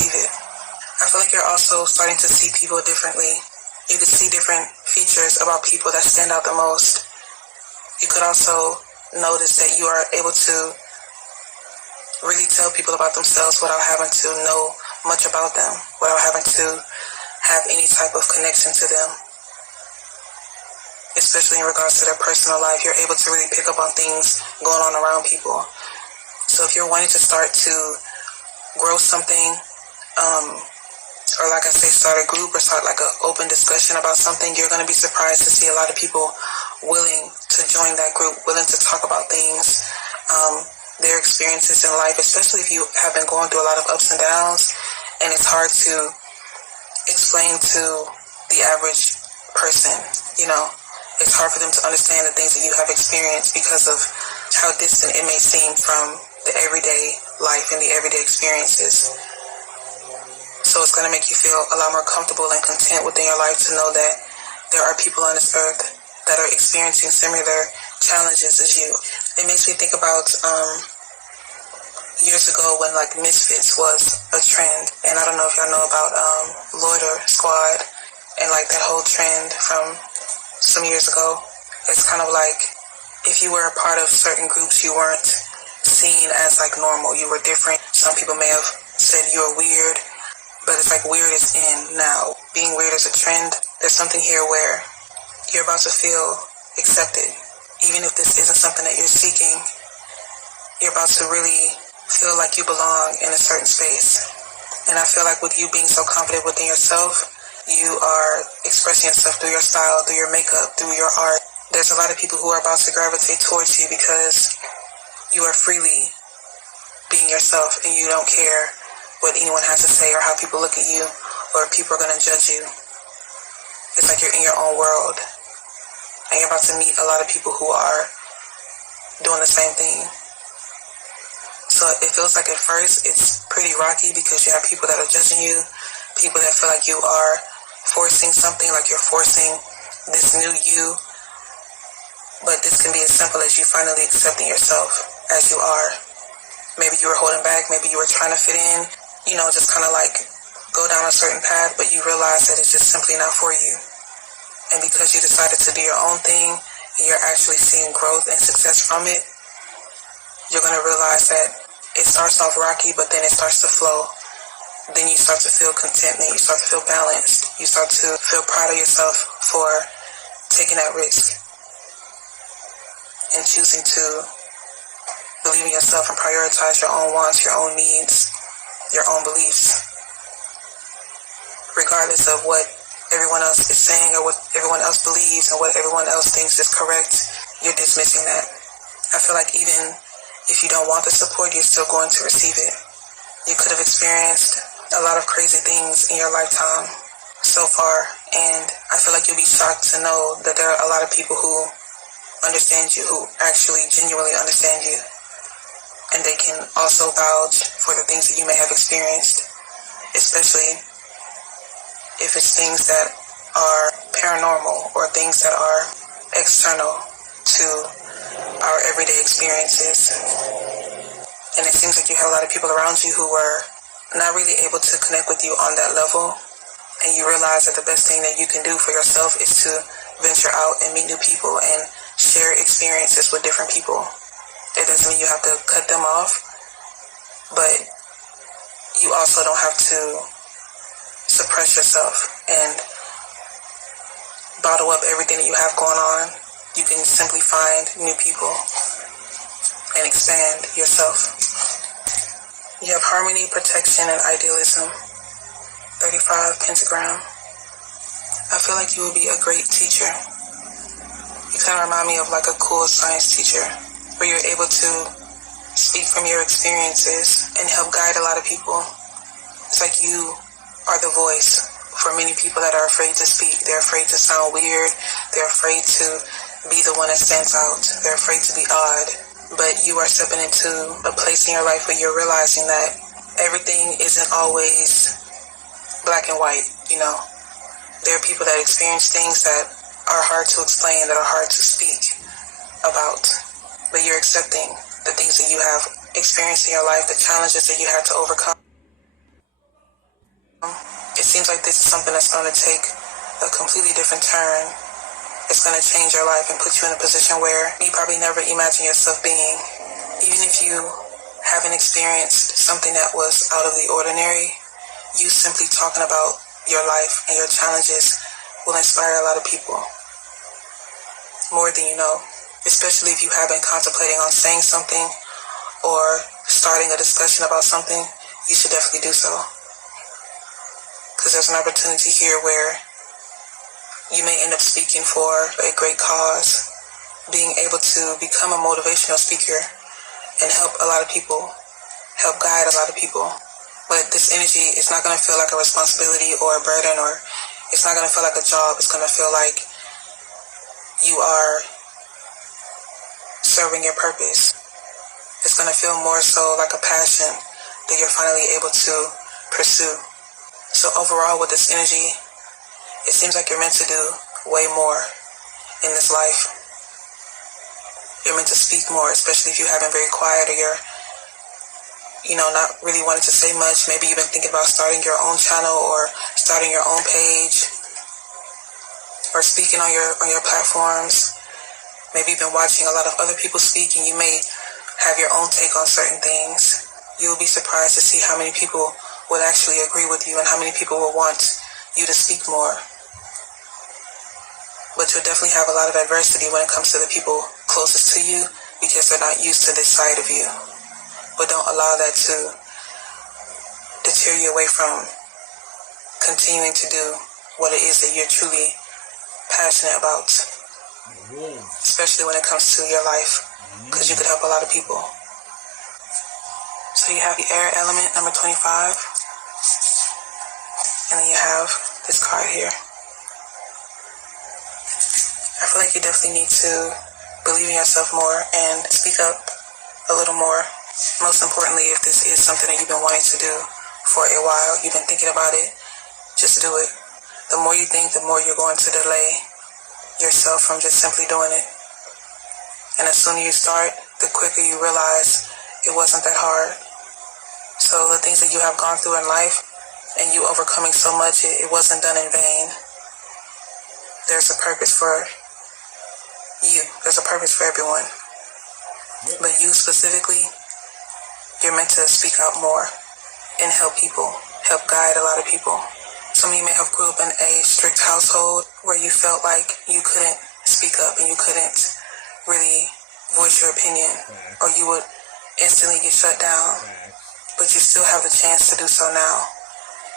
receive it. I feel like you're also starting to see people differently. You can see different features about people that stand out the most. You could also notice that you are able to really tell people about themselves without having to know much about them, without having to have any type of connection to them. Especially in regards to their personal life, you're able to really pick up on things going on around people. So if you're wanting to start to grow something, or like I say, start a group or start like an open discussion about something, you're going to be surprised to see a lot of people willing to join that group, willing to talk about things, their experiences in life, especially if you have been going through a lot of ups and downs, and it's hard to explain to the average person, it's hard for them to understand the things that you have experienced because of how distant it may seem from the everyday life and the everyday experiences. So it's going to make you feel a lot more comfortable and content within your life to know that there are people on this earth that are experiencing similar challenges as you. It makes me think about years ago when like Misfits was a trend, and I don't know if y'all know about Loiter Squad and like that whole trend from some years ago. It's kind of like if you were a part of certain groups, you weren't seen as like normal. You were different. Some people may have said you were weird, but it's like weird is in now. Being weird is a trend. There's something here where you're about to feel accepted. Even if this isn't something that you're seeking, you're about to really feel like you belong in a certain space. And I feel like with you being so confident within yourself, you are expressing yourself through your style, through your makeup, through your art. There's a lot of people who are about to gravitate towards you because you are freely being yourself and you don't care what anyone has to say or how people look at you or if people are going to judge you. It's like you're in your own world and you're about to meet a lot of people who are doing the same thing. So it feels like at first it's pretty rocky because you have people that are judging you, people that feel like you are forcing something, like you're forcing this new you. But this can be as simple as you finally accepting yourself as you are. Maybe you were holding back, maybe you were trying to fit in, just kind of like go down a certain path, but you realize that it's just simply not for you. And because you decided to do your own thing, and you're actually seeing growth and success from it, you're going to realize that it starts off rocky, but then it starts to flow. Then you start to feel contentment. You start to feel balanced. You start to feel proud of yourself for taking that risk and choosing to believe in yourself and prioritize your own wants, your own needs, your own beliefs, regardless of what everyone else is saying or what everyone else believes and what everyone else thinks is correct. You're dismissing that. I feel like even if you don't want the support, you're still going to receive it. You could have experienced a lot of crazy things in your lifetime so far, and I feel like you'll be shocked to know that there are a lot of people who understand you, who actually genuinely understand you, and they can also vouch for the things that you may have experienced, especially if it's things that are paranormal or things that are external to our everyday experiences. And it seems like you have a lot of people around you who were not really able to connect with you on that level, and you realize that the best thing that you can do for yourself is to venture out and meet new people and share experiences with different people. It doesn't mean you have to cut them off, but you also don't have to suppress yourself and bottle up everything that you have going on. You can simply find new people and expand yourself. You have harmony, protection, and idealism. 35 pentagram. I feel like you would be a great teacher. You kind of remind me of like a cool science teacher where you're able to speak from your experiences and help guide a lot of people. It's like you are the voice for many people that are afraid to speak. They're afraid to sound weird. They're afraid to be the one that stands out. They're afraid to be odd. But you are stepping into a place in your life where you're realizing that everything isn't always black and white, There are people that experience things that are hard to explain, that are hard to speak about. But you're accepting the things that you have experienced in your life, the challenges that you had to overcome. seems like this is something that's going to take a completely different turn. It's going to change your life and put you in a position where you probably never imagined yourself being. Even if you haven't experienced something that was out of the ordinary, you simply talking about your life and your challenges will inspire a lot of people, more than you know. Especially if you have been contemplating on saying something or starting a discussion about something, you should definitely do so. Because there's an opportunity here where you may end up speaking for a great cause, being able to become a motivational speaker and help a lot of people, help guide a lot of people. But this energy is not going to feel like a responsibility or a burden, or it's not going to feel like a job. It's going to feel like you are serving your purpose. It's going to feel more so like a passion that you're finally able to pursue. So overall with this energy, it seems like you're meant to do way more in this life. You're meant to speak more, especially if you haven't very quiet or you're, not really wanting to say much. Maybe you've been thinking about starting your own channel or starting your own page or speaking on your platforms. Maybe you've been watching a lot of other people speak and you may have your own take on certain things. You'll be surprised to see how many people would actually agree with you and how many people will want you to speak more. But you'll definitely have a lot of adversity when it comes to the people closest to you because they're not used to this side of you. But don't allow that to deter you away from continuing to do what it is that you're truly passionate about, especially when it comes to your life, because you could help a lot of people. So you have the air element, number 25, and then you have this card here. I feel like you definitely need to believe in yourself more and speak up a little more. Most importantly, if this is something that you've been wanting to do for a while, you've been thinking about it, just do it. The more you think, the more you're going to delay yourself from just simply doing it. And as soon as you start, the quicker you realize it wasn't that hard. So the things that you have gone through in life and you overcoming so much, it wasn't done in vain. There's a purpose for you. There's a purpose for everyone. But you specifically, you're meant to speak out more and help people, help guide a lot of people. Some of you may have grew up in a strict household where you felt like you couldn't speak up and you couldn't really voice your opinion, or you would instantly get shut down. But you still have the chance to do so now.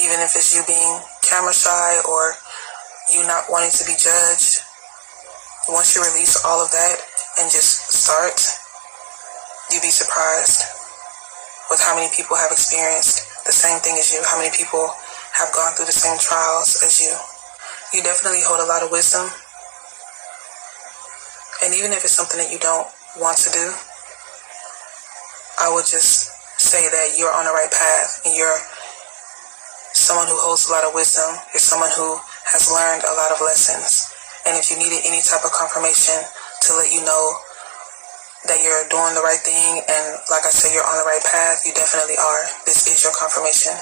Even if it's you being camera shy or you not wanting to be judged, once you release all of that and just start, you'd be surprised with how many people have experienced the same thing as you, how many people have gone through the same trials as you. You definitely hold a lot of wisdom. And even if it's something that you don't want to do, I would just say that you're on the right path and you're someone who holds a lot of wisdom. You're someone who has learned a lot of lessons. And if you needed any type of confirmation to let you know that you're doing the right thing and, like I said, you're on the right path, you definitely are. This is your confirmation.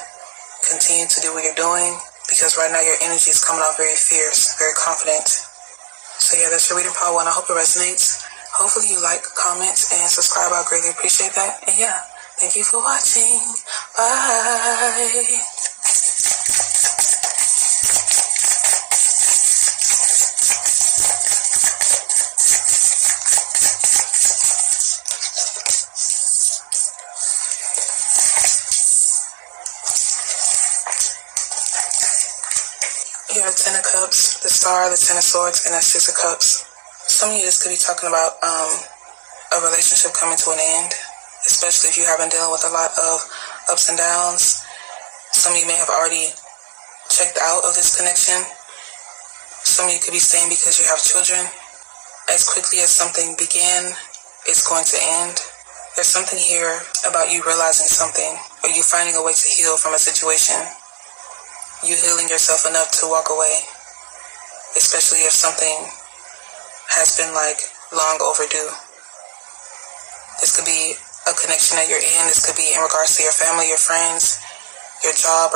Continue to do what you're doing, because right now your energy is coming out very fierce, very confident. So yeah, that's your reading, part 1. I hope it resonates. Hopefully you like, comment, and subscribe. I greatly appreciate that. And yeah, thank you for watching. Bye. You have 10 of Cups, the Star, the 10 of Swords, and the 6 of Cups. Some of you just could be talking about a relationship coming to an end, especially if you have been dealing with a lot of ups and downs. Some of you may have already checked out of this connection. Some of you could be staying because you have children. As quickly as something began, it's going to end. There's something here about you realizing something, or you finding a way to heal from a situation. You healing yourself enough to walk away, especially if something has been long overdue. This could be a connection that you're in. This could be in regards to your family, your friends, your job,